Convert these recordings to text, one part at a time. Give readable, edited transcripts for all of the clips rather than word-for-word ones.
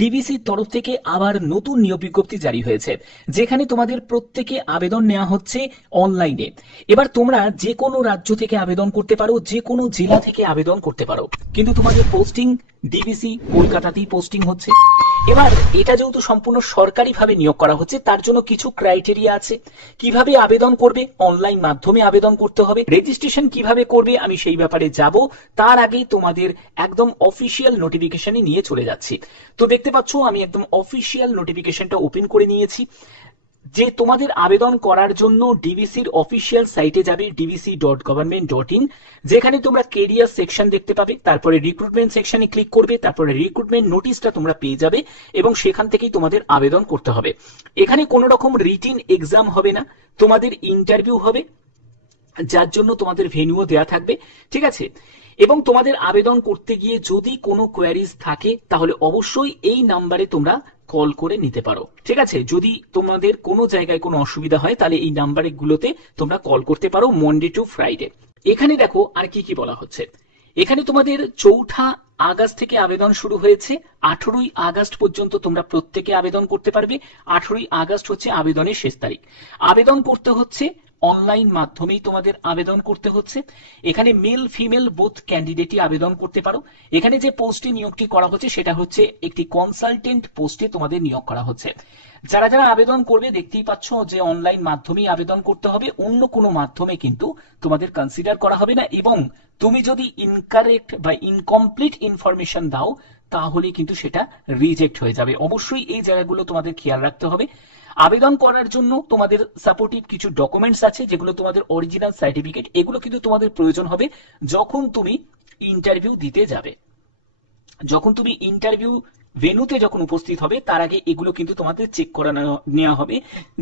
ডিবিসির তরফ থেকে আবার নতুন নিয়োগ বিজ্ঞপ্তি জারি হয়েছে, যেখানে তোমাদের প্রত্যেকে আবেদন নেওয়া হচ্ছে অনলাইনে। এবার তোমরা যে কোনো রাজ্য থেকে আবেদন করতে পারো, যে কোনো জেলা থেকে আবেদন করতে পারো, কিন্তু তোমাদের পোস্টিং ডিবিসি কলকাতাতেই পোস্টিং হচ্ছে। এবার এটা যেহেতু সম্পূর্ণ সরকারিভাবে নিয়োগ করা হচ্ছে, তার জন্য কিছু ক্রাইটেরিয়া আছে। কিভাবে আবেদন করবে? অনলাইন মাধ্যমে আবেদন করতে হবে। রেজিস্ট্রেশন কিভাবে করবে আমি সেই ব্যাপারে যাব, তার আগেই তোমাদের একদম অফিসিয়াল নোটিফিকেশনে নিয়ে চলে যাচ্ছি। তো দেখতে পাচ্ছ আমি একদম অফিসিয়াল নোটিফিকেশনটা ওপেন করে নিয়েছি। যে তোমাদের আবেদন করার জন্য ডিবিসির অফিসিয়াল সাইটে যাবে dbc.government.in, যেখানে তোমরা কেরিয়ার সেকশন দেখতে পাবে, তারপরে রিক্রুটমেন্ট সেকশনে ক্লিক করবে, তারপরে রিক্রুটমেন্ট নোটিশটা তোমরা পেয়ে যাবে এবং সেখান থেকেই তোমাদের আবেদন করতে হবে। এখানে কোনো রকম রিটিন এক্সাম হবে না, তোমাদের ইন্টারভিউ হবে, যার জন্য তোমাদের ভেন্যুও দেয়া থাকবে। ঠিক আছে, এবং তোমাদের আবেদন করতে গিয়ে যদি কোনো কোয়ারিজ থাকে তাহলে অবশ্যই এই নাম্বারে তোমরা কল করে নিতে পারো। ঠিক আছে, যদি তোমাদের কোনো জায়গায় কোনো অসুবিধা হয় তাহলে এই নাম্বারে গুলোতে তোমরা কল করতে পারো মনডে টু ফ্রাইডে। এখানে দেখো আর কি কি বলা হচ্ছে। এখানে তোমাদের 4 আগস্ট থেকে আবেদন শুরু হয়েছে, 18 আগস্ট পর্যন্ত তোমরা প্রত্যেকে আবেদন করতে পারবে। 18 আগস্ট হচ্ছে আবেদনের শেষ তারিখ। আবেদন করতে হচ্ছে অনলাইন মাধ্যমেই তোমাদের আবেদন করতে হচ্ছে। এখানে মেল ফিমেল বোথ ক্যান্ডিডেটই আবেদন করতে পারো। এখানে যে পোস্টে নিয়োগটি করা হচ্ছে সেটা হচ্ছে একটি কনসালটেন্ট পোস্টে তোমাদের নিয়োগ করা হচ্ছে। যারা যারা আবেদন করবে দেখতেই পাচ্ছ যে অনলাইন মাধ্যমেই আবেদন করতে হবে, অন্য কোনো মাধ্যমে কিন্তু তোমাদের কনসিডার করা হবে না। এবং তুমি যদি ইনকারেক্ট বা ইনকমপ্লিট ইনফরমেশন দাও তাহলে কিন্তু সেটা রিজেক্ট হয়ে যাবে। অবশ্যই এই জায়গাগুলো তোমাদের খেয়াল রাখতে হবে। আবেদন করার জন্য তোমাদের সাপোর্টিভ কিছু ডকুমেন্টস আছে, যেগুলো তোমাদের অরিজিনাল সার্টিফিকেট, এগুলো কিন্তু তোমাদের প্রয়োজন হবে যখন তুমি ইন্টারভিউ দিতে যাবে। যখন তুমি ইন্টারভিউ ভেন্যুতে যখন উপস্থিত হবে তার আগে এগুলো কিন্তু তোমাদের চেক করে নেওয়া হবে,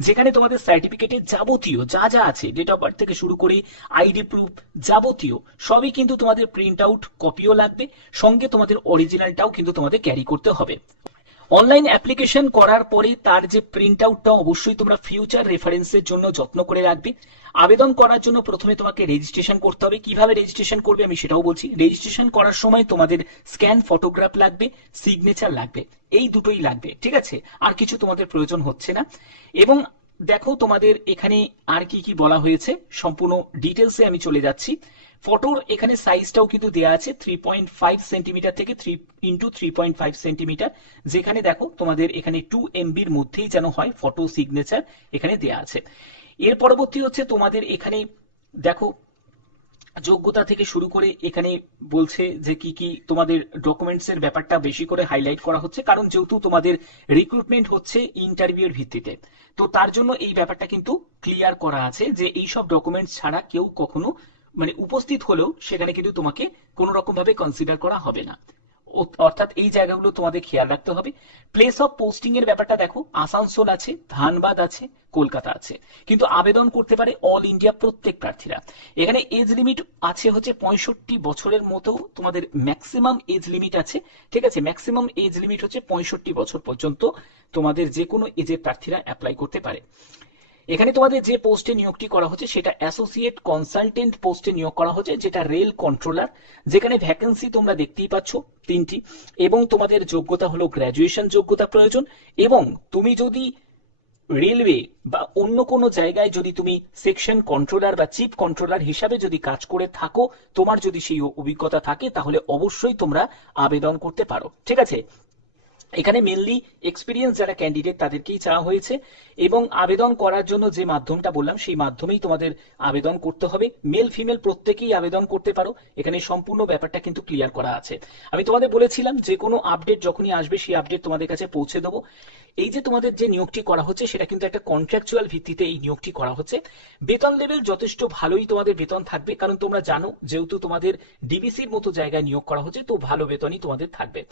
যেখানে তোমাদের সার্টিফিকেটে যাবতীয় যা যা আছে, ডেট অফ বার্থ থেকে শুরু করে আইডি প্রুফ যাবতীয় সবই কিন্তু তোমাদের প্রিন্ট আউট কপিও লাগবে, সঙ্গে তোমাদের অরিজিনালটাও কিন্তু তোমাদের ক্যারি করতে হবে। অনলাইন অ্যাপ্লিকেশন করার পরে তার যে প্রিন্ট আউটটা অবশ্যই তোমরা ফিউচার রেফারেন্সের জন্য যত্ন করে রাখবে। আবেদন করার জন্য প্রথমে তোমাকে রেজিস্ট্রেশন করতে হবে। কিভাবে রেজিস্ট্রেশন করবে আমি সেটাও বলছি। রেজিস্ট্রেশন করার সময় তোমাদের স্ক্যান ফটোগ্রাফ লাগবে, সিগনেচার লাগবে, এই দুটোই লাগবে। ঠিক আছে, আর কিছু তোমাদের প্রয়োজন হচ্ছে না। এবং দেখো তোমাদের এখানে আর কি কি বলা হয়েছে সম্পূর্ণ ডিটেলসে আমি চলে যাচ্ছি। ফটোর এখানে সাইজটাও কিন্তু দেয়া আছে 3.5 সেন্টিমিটার থেকে 3x3.5 সেন্টিমিটার, যেখানে দেখো তোমাদের এখানে 2 MBর মধ্যেই যেন হয় ফটো সিগনেচার এখানে দেয়া আছে। এর পরবর্তী হচ্ছে তোমাদের এখানে দেখো যোগ্যতা থেকে শুরু করে এখানে বলছে যে কি কি তোমাদের ডকুমেন্টস এর ব্যাপারটা বেশি করে হাইলাইট করা হচ্ছে, কারণ যেহেতু তোমাদের রিক্রুটমেন্ট হচ্ছে ইন্টারভিউর ভিত্তিতে, তো তার জন্য এই ব্যাপারটা কিন্তু ক্লিয়ার করা আছে যে এই সব ডকুমেন্টস ছাড়া কেউ কখনো উপস্থিত হলেও সেখানে কিন্তু তোমাকে কোনো রকম ভাবে কনসিডার করা হবে না। অর্থাৎ এই জায়গাগুলো তোমাদের খেয়াল রাখতে হবে। প্লেস অফ পোস্টিং এর ব্যাপারটা দেখো, আসানসোল আছে, ধানবাদ আছে, কলকাতা আছে, কিন্তু আবেদন করতে পারে অল ইন্ডিয়া প্রত্যেক প্রার্থীরা। এখানে এজ লিমিট আছে হচ্ছে 65 বছরের মতো তোমাদের ম্যাক্সিমাম এজ লিমিট আছে। ঠিক আছে, ম্যাক্সিমাম এজ লিমিট হচ্ছে 65 বছর পর্যন্ত তোমাদের যে কোনো এজের প্রার্থীরা অ্যাপ্লাই করতে পারে। এখানে তোমাদের যে পোস্টে নিয়োগটি করা হচ্ছে সেটা অ্যাসোসিয়েট কনসালটেন্ট পোস্টে নিয়োগ করা হচ্ছে, যেটা রেল কন্ট্রোলার, যেখানে ভ্যাকেন্সি তোমরা দেখতেই পাচ্ছ 3টি, এবং তোমাদের যোগ্যতা হলো গ্র্যাজুয়েশন যোগ্যতা প্রয়োজন। এবং তুমি যদি রেলওয়ে বা অন্য কোনো জায়গায় যদি তুমি সেকশন কন্ট্রোলার বা চিফ কন্ট্রোলার হিসাবে যদি কাজ করে থাকো, তোমার যদি সেই অভিজ্ঞতা থাকে তাহলে অবশ্যই তোমরা আবেদন করতে পারো। ঠিক আছে, এখানে মেনলি এক্সপিরিয়েন্স যারা ক্যান্ডিডেট তাদেরকেই চাওয়া হয়েছে। এবং আবেদন করার জন্য যে মাধ্যমটা বললাম সেই মাধ্যমেই তোমাদের আবেদন করতে হবে। মেল ফিমেল প্রত্যেকেই আবেদন করতে পারো, এখানে সম্পূর্ণ ব্যাপারটা কিন্তু ক্লিয়ার করা আছে। আমি তোমাদের বলেছিলাম যে কোনো আপডেট যখনই আসবে সেই আপডেট তোমাদের কাছে পৌঁছে দেবো। এই যে তোমাদের যে নিয়োগটি করা হচ্ছে সেটা কিন্তু একটা কন্ট্রাকচুয়াল ভিত্তিতে এই নিয়োগটি করা হচ্ছে। বেতন লেভেল যথেষ্ট ভালোই তোমাদের বেতন থাকবে, কারণ তোমরা জানো যেহেতু তোমাদের ডিবিসির মতো জায়গায় নিয়োগ করা হচ্ছে, তো ভালো বেতনই তোমাদের থাকবে।